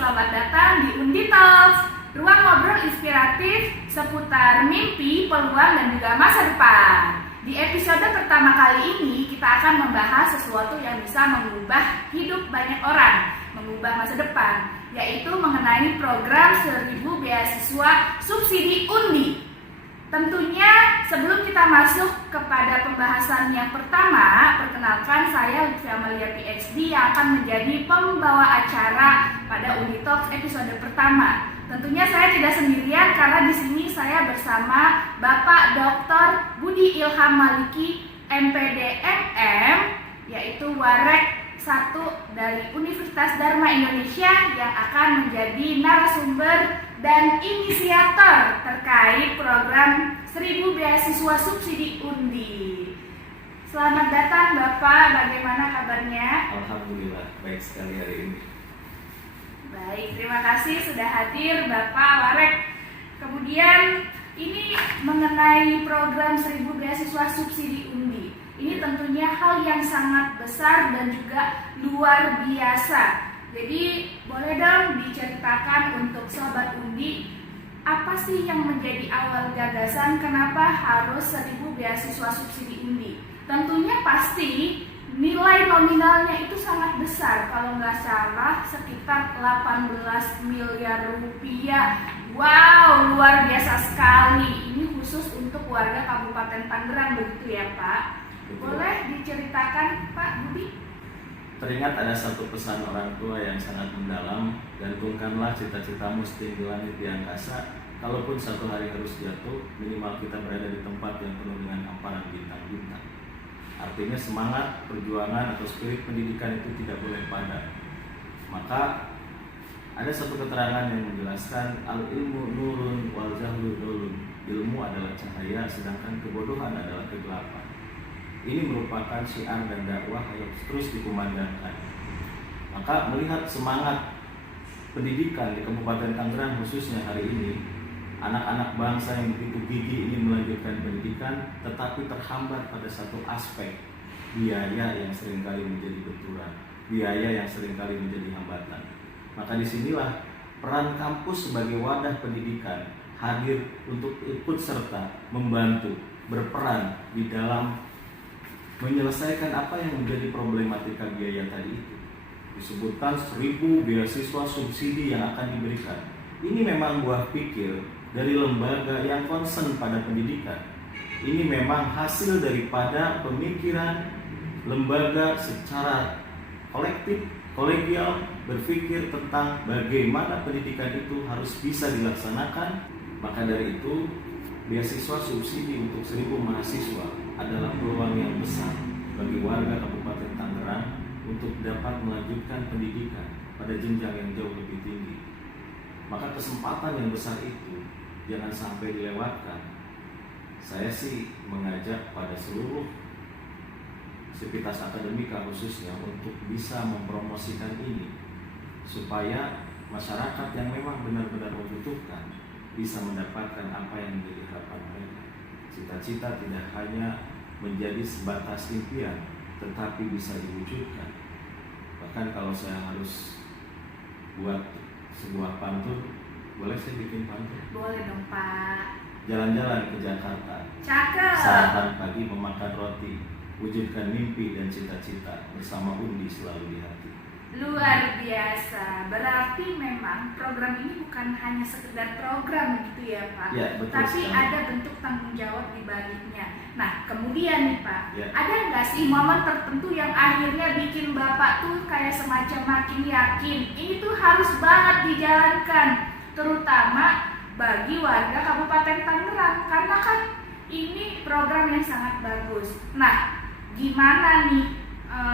selamat datang di Undi Talks, ruang ngobrol inspiratif seputar mimpi, peluang, dan juga masa depan. Di episode pertama kali ini, kita akan membahas sesuatu yang bisa mengubah hidup banyak orang, mengubah masa depan, yaitu mengenai program 1000 beasiswa subsidi Undi. Tentunya sebelum kita masuk kepada pembahasan yang pertama, perkenalkan saya Lutfi Amalia PhD yang akan menjadi pembawa acara pada Undi Talks episode pertama. Tentunya saya tidak sendirian karena di sini saya bersama Bapak Dr. Budi Ilham Maliki MPD MM, yaitu Warek 1 dari Universitas Dharma Indonesia yang akan menjadi narasumber dan inisiator terkait program 1000 beasiswa subsidi Undi. Selamat datang Bapak, bagaimana kabarnya? Alhamdulillah, baik sekali hari ini. Baik, terima kasih sudah hadir Bapak Warek. Kemudian ini mengenai program 1000 beasiswa subsidi Undi. Ini tentunya hal yang sangat besar dan juga luar biasa. Jadi boleh dong diceritakan untuk Sobat Undi, apa sih yang menjadi awal gagasan kenapa harus 1000 beasiswa subsidi Undi? Tentunya pasti nilai nominalnya itu sangat besar, kalau nggak salah sekitar 18 miliar rupiah. Wow, luar biasa sekali. Ini khusus untuk warga Kabupaten Tangerang, begitu ya Pak? Boleh diceritakan Pak Budi? Teringat ada satu pesan orang tua yang sangat mendalam, gantungkanlah cita-citamu setinggi langit di angkasa, kalaupun satu hari harus jatuh, minimal kita berada di tempat yang penuh dengan hamparan bintang-bintang. Artinya semangat, perjuangan atau spirit pendidikan itu tidak boleh padam. Maka ada satu keterangan yang menjelaskan al-ilmu nurun wal jahlu nurun. Ilmu adalah cahaya, sedangkan kebodohan adalah kegelapan. Ini merupakan syiar dan dakwah yang terus dikumandangkan. Maka melihat semangat pendidikan di Kabupaten Tangerang khususnya hari ini, anak-anak bangsa yang begitu gigih ingin melanjutkan pendidikan, tetapi terhambat pada satu aspek, biaya yang seringkali menjadi benturan, biaya yang seringkali menjadi hambatan. Maka disinilah peran kampus sebagai wadah pendidikan hadir untuk ikut serta membantu, berperan di dalam menyelesaikan apa yang menjadi problematika biaya tadi itu. Disebutkan 1000 beasiswa subsidi yang akan diberikan. Ini memang buah pikir dari lembaga yang concern pada pendidikan. Ini memang hasil daripada pemikiran lembaga secara kolektif, kolegial, berpikir tentang bagaimana pendidikan itu harus bisa dilaksanakan. Maka dari itu, beasiswa subsidi untuk 1000 mahasiswa adalah peluang yang besar bagi warga Kabupaten Tangerang untuk dapat melanjutkan pendidikan pada jenjang yang jauh lebih tinggi. Maka kesempatan yang besar itu jangan sampai dilewatkan. Saya sih mengajak pada seluruh sivitas akademika khususnya untuk bisa mempromosikan ini, supaya masyarakat yang memang benar-benar membutuhkan bisa mendapatkan apa yang menjadi harapan mereka. Cita-cita tidak hanya menjadi sebatas impian, tetapi bisa diwujudkan. Bahkan kalau saya harus buat sebuah pantun, boleh saya bikin pantun? Boleh dong Pak. Jalan-jalan ke Jakarta, Cakep. sarapan pagi memakan roti, wujudkan mimpi dan cita-cita, bersama Undi selalu di hati. Luar biasa. Berarti memang program ini bukan hanya sekedar program gitu ya Pak, Ya, betul tapi sekali. ada bentuk tanggung jawab di baliknya. Nah kemudian nih Pak, Ya. ada nggak sih momen tertentu yang akhirnya bikin Bapak tuh kayak semacam makin yakin ini tuh harus banget dijalankan, terutama bagi warga Kabupaten Tangerang, karena kan ini program yang sangat bagus. Nah gimana nih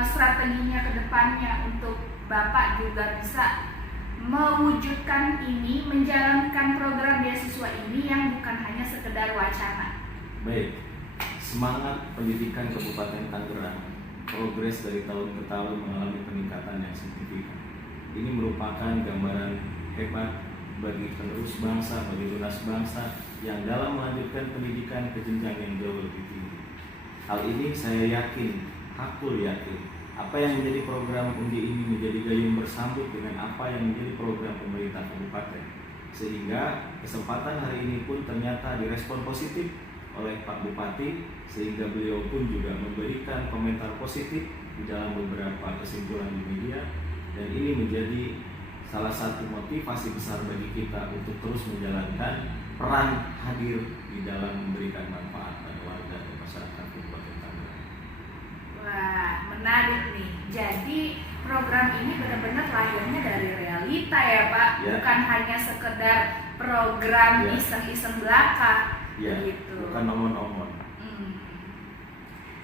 strateginya ke depannya untuk Bapak juga bisa mewujudkan ini, menjalankan program beasiswa ini yang bukan hanya sekedar wacana? Baik, semangat pendidikan Kabupaten Tangerang progres dari tahun ke tahun mengalami peningkatan yang signifikan. Ini merupakan gambaran hebat bagi penerus bangsa, bagi tunas bangsa yang dalam melanjutkan pendidikan ke jenjang yang jauh lebih tinggi. Hal ini saya yakin, hakul yakin, apa yang menjadi program undi ini menjadi gayung bersambut dengan apa yang menjadi program pemerintah kabupaten. Sehingga kesempatan hari ini pun ternyata direspon positif oleh Pak Bupati, sehingga beliau pun juga memberikan komentar positif di dalam beberapa kesimpulan di media, dan ini menjadi salah satu motivasi besar bagi kita untuk terus menjalankan peran hadir di dalam memberikan manfaat pada warga dan masyarakat Kabupaten Tangerang. Wah, menarik nih. Jadi program ini benar-benar lahirnya dari realita ya Pak, Ya. bukan hanya sekedar program Ya. iseng-iseng belaka. Ya, Begitu. bukan omon-omon.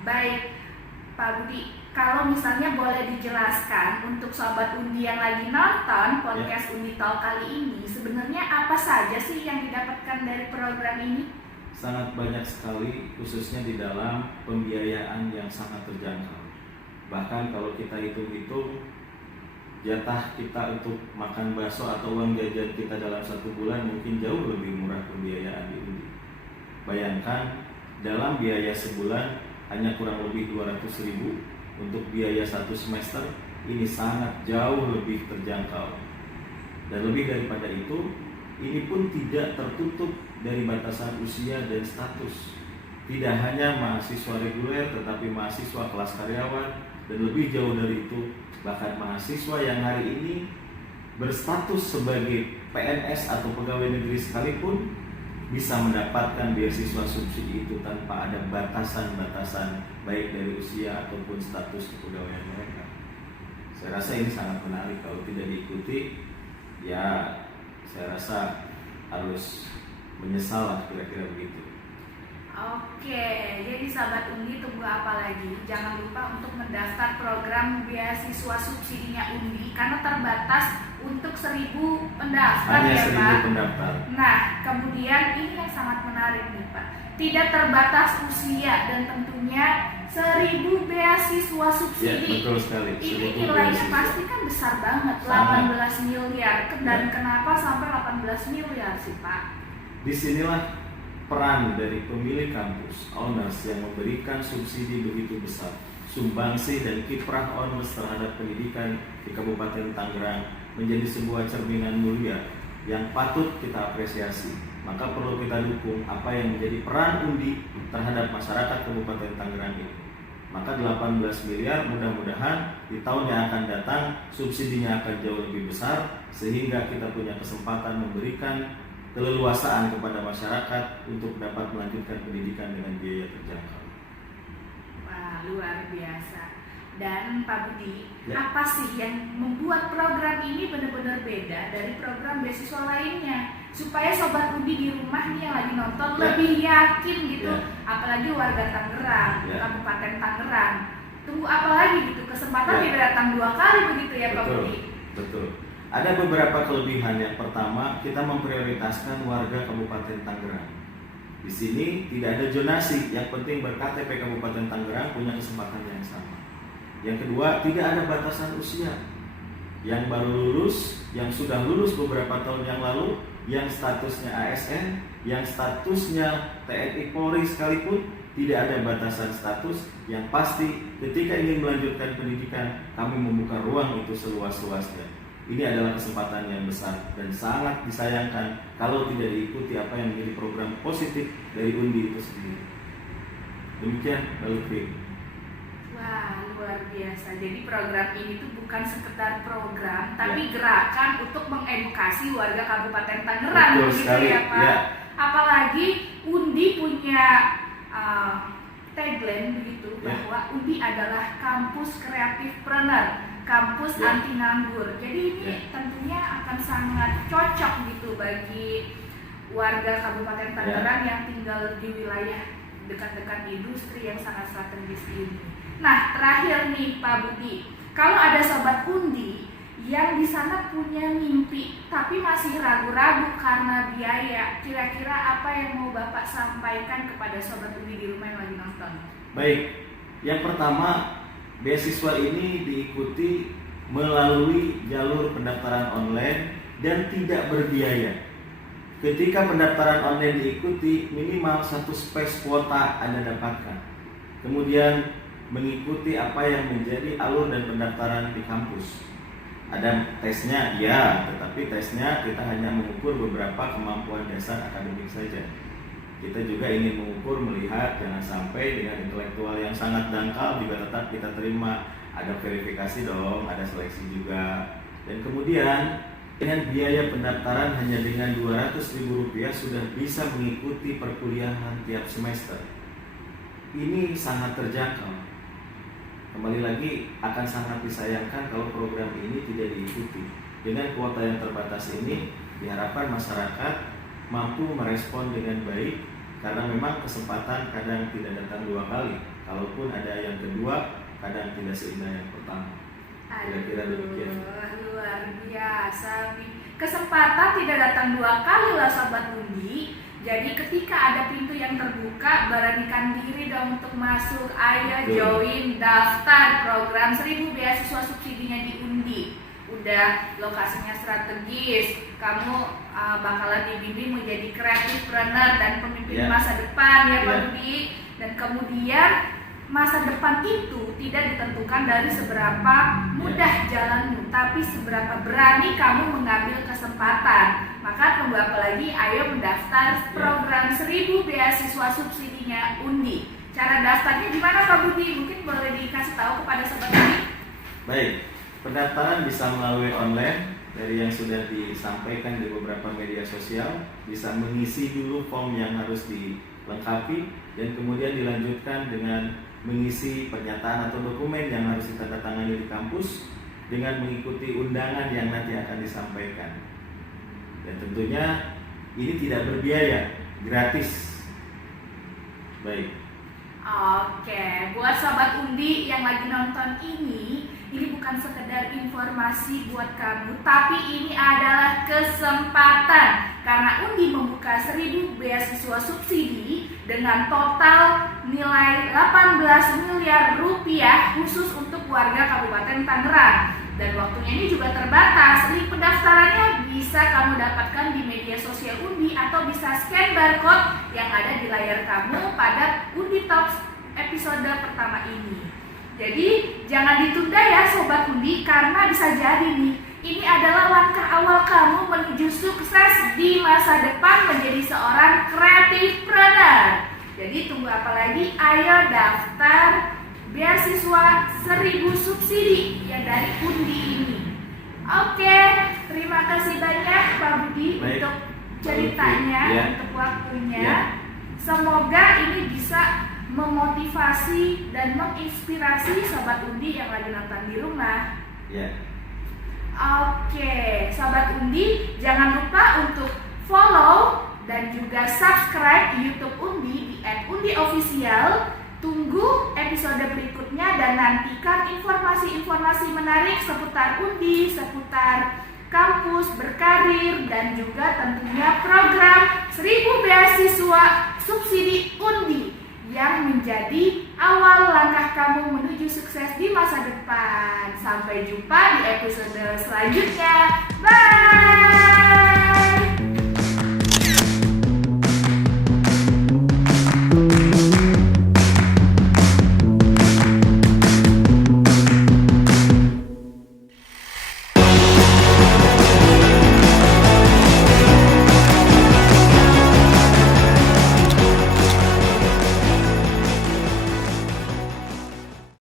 Baik, Pak Budi, kalau misalnya boleh dijelaskan untuk sobat undi yang lagi nonton podcast Undi Talk kali ini, sebenarnya apa saja sih yang didapatkan dari program ini? Sangat banyak sekali, khususnya di dalam pembiayaan yang sangat terjangkau. Bahkan kalau kita hitung-hitung, jatah kita untuk makan bakso atau uang jajan kita dalam 1 bulan mungkin jauh lebih murah pembiayaan di undi. Bayangkan, dalam biaya sebulan hanya kurang lebih 200.000 untuk biaya 1 semester, ini sangat jauh lebih terjangkau. Dan lebih daripada itu, ini pun tidak tertutup dari batasan usia dan status. Tidak hanya mahasiswa reguler, tetapi mahasiswa kelas karyawan, dan lebih jauh dari itu, bahkan mahasiswa yang hari ini berstatus sebagai PNS atau pegawai negeri sekalipun bisa mendapatkan beasiswa subsidi itu tanpa ada batasan-batasan baik dari usia ataupun status kepegawaian mereka. Saya rasa ini sangat menarik. Kalau tidak diikuti, ya saya rasa harus menyesal lah, kira-kira begitu. Oke, jadi sahabat undi tunggu apa lagi? Jangan lupa untuk mendaftar program beasiswa subsidinya undi karena terbatas untuk 1.000 pendaftar Hanya ya 1.000 Pak. pendaftar. Nah, kemudian ini yang sangat menarik nih Pak. Tidak terbatas usia dan tentunya 1.000 beasiswa Ya, subsidi. betul sekali. Ini 1.000 nilainya beasiswa. pasti kan besar banget, Sangat. 18 miliar. Dan Ya. kenapa sampai 18 miliar sih Pak? Disinilah peran dari pemilik kampus, owners yang memberikan subsidi begitu besar, sumbangsi dan kiprah owners terhadap pendidikan di Kabupaten Tangerang menjadi sebuah cerminan mulia yang patut kita apresiasi. Maka perlu kita dukung apa yang menjadi peran undi terhadap masyarakat Kabupaten Tangerang ini. Maka 18 miliar mudah-mudahan di tahun yang akan datang subsidinya akan jauh lebih besar, sehingga kita punya kesempatan memberikan keleluasaan kepada masyarakat untuk dapat melanjutkan pendidikan dengan biaya terjangkau. Wah, luar biasa. Dan Pak Budi, Ya. apa sih yang membuat program ini benar-benar beda dari program beasiswa lainnya? Supaya sobat Undi di rumah nih yang lagi nonton Ya. lebih yakin gitu, Ya. apalagi warga Tangerang, Ya. Kabupaten Tangerang. Tunggu apa lagi gitu? Kesempatan Ya. tidak datang 2 kali begitu ya Pak Betul, Budi? betul. Ada beberapa kelebihan. Yang pertama, kita memprioritaskan warga Kabupaten Tangerang. Di sini tidak ada zonasi, yang penting ber-KTP Kabupaten Tangerang punya kesempatan yang sama. Yang kedua, tidak ada batasan usia. Yang baru lulus, yang sudah lulus beberapa tahun yang lalu, yang statusnya ASN, yang statusnya TNI Polri sekalipun, tidak ada batasan status. Yang pasti, ketika ingin melanjutkan pendidikan, kami membuka ruang itu seluas-luasnya. Ini adalah kesempatan yang besar dan sangat disayangkan kalau tidak diikuti apa yang menjadi program positif dari undi itu sendiri. Demikian, Mbak Lutfi. Wah, luar biasa. Jadi program ini tuh bukan sekedar program, tapi gerakan untuk mengedukasi warga Kabupaten Tangerang, Betul begitu sekali, ya Pak. ya. Apalagi Undi punya tagline begitu, Ya. bahwa Undi adalah kampus kreatifpreneur, kampus Ya. anti nganggur. Jadi ini Ya. tentunya akan sangat cocok gitu bagi warga Kabupaten Tangerang yang tinggal di wilayah dekat-dekat industri yang sangat strategis ini. Nah, terakhir nih Pak Budi, kalau ada sobat undi yang di sana punya mimpi tapi masih ragu-ragu karena biaya, kira-kira apa yang mau Bapak sampaikan kepada sobat undi di rumah yang lagi nonton? Baik, yang pertama, beasiswa ini diikuti melalui jalur pendaftaran online dan tidak berbiaya. Ketika pendaftaran online diikuti, minimal 1 space kuota Anda dapatkan. Kemudian mengikuti apa yang menjadi alur dan pendaftaran di kampus. Ada tesnya, ya, tetapi tesnya kita hanya mengukur beberapa kemampuan dasar akademik saja. Kita juga ingin mengukur, melihat jangan sampai dengan intelektual yang sangat dangkal juga tetap kita terima. Ada verifikasi dong, ada seleksi juga. Dan kemudian dengan biaya pendaftaran hanya dengan Rp200.000 sudah bisa mengikuti perkuliahan tiap semester. Ini sangat terjangkau. Kembali lagi, akan sangat disayangkan kalau program ini tidak diikuti. Dengan kuota yang terbatas ini, diharapkan masyarakat mampu merespon dengan baik, karena memang kesempatan kadang tidak datang dua kali. Kalaupun ada yang kedua, kadang tidak seindah yang pertama. Kira-kira demikian. Luar biasa. Kesempatan tidak datang dua kali lah Sobat Undi. Jadi ketika ada pintu yang terbuka, beranikan diri dong untuk masuk. Ayo join, daftar program 1000 beasiswa subsidinya di Undi. Udah lokasinya strategis, kamu bakalan dibimbing menjadi creative planner dan pemimpin masa depan ya Pak Budi. Dan kemudian masa depan itu tidak ditentukan dari seberapa mudah jalanmu, tapi seberapa berani kamu mengambil kesempatan. Maka tunggu apa lagi? Ayo mendaftar program 1000 beasiswa subsidinya Undi. Cara daftarnya gimana Pak Budi? Mungkin boleh dikasih tahu kepada Sobat Undi. Baik, pendaftaran bisa melalui online dari yang sudah disampaikan di beberapa media sosial. Bisa mengisi dulu form yang harus dilengkapi dan kemudian dilanjutkan dengan mengisi pernyataan atau dokumen yang harus ditandatangani di kampus dengan mengikuti undangan yang nanti akan disampaikan. Dan tentunya ini tidak berbiaya, gratis. Baik. Oke, buat Sobat Undi yang lagi nonton ini bukan sekedar informasi buat kamu, tapi ini adalah kesempatan. Karena Undi membuka 1000 beasiswa subsidi dengan total nilai 18 miliar rupiah khusus untuk warga Kabupaten Tangerang. Dan waktunya ini juga terbatas. Link pendaftarannya bisa kamu dapatkan di media sosial Undi atau bisa scan barcode yang ada di layar kamu pada Undi Talks episode pertama ini. Jadi jangan ditunda ya Sobat Undi, karena bisa jadi nih, ini adalah langkah awal kamu menuju sukses di masa depan menjadi seorang creative planner. Jadi tunggu apa lagi? Ayo daftar beasiswa 1000 subsidi yang dari Undi ini. Oke, terima kasih banyak Pak Budi untuk ceritanya, untuk waktunya. Semoga ini bisa memotivasi dan menginspirasi Sobat Undi yang lagi nonton di rumah. Oke, Sobat Undi, jangan lupa untuk follow dan juga subscribe YouTube Undi di @undiofficial. Tunggu episode berikutnya dan nantikan informasi-informasi menarik seputar Undi, seputar kampus, berkarir, dan juga tentunya program 1000 beasiswa subsidi Undi yang menjadi awal langkah kamu menuju sukses di masa depan. Sampai jumpa di episode selanjutnya. Bye!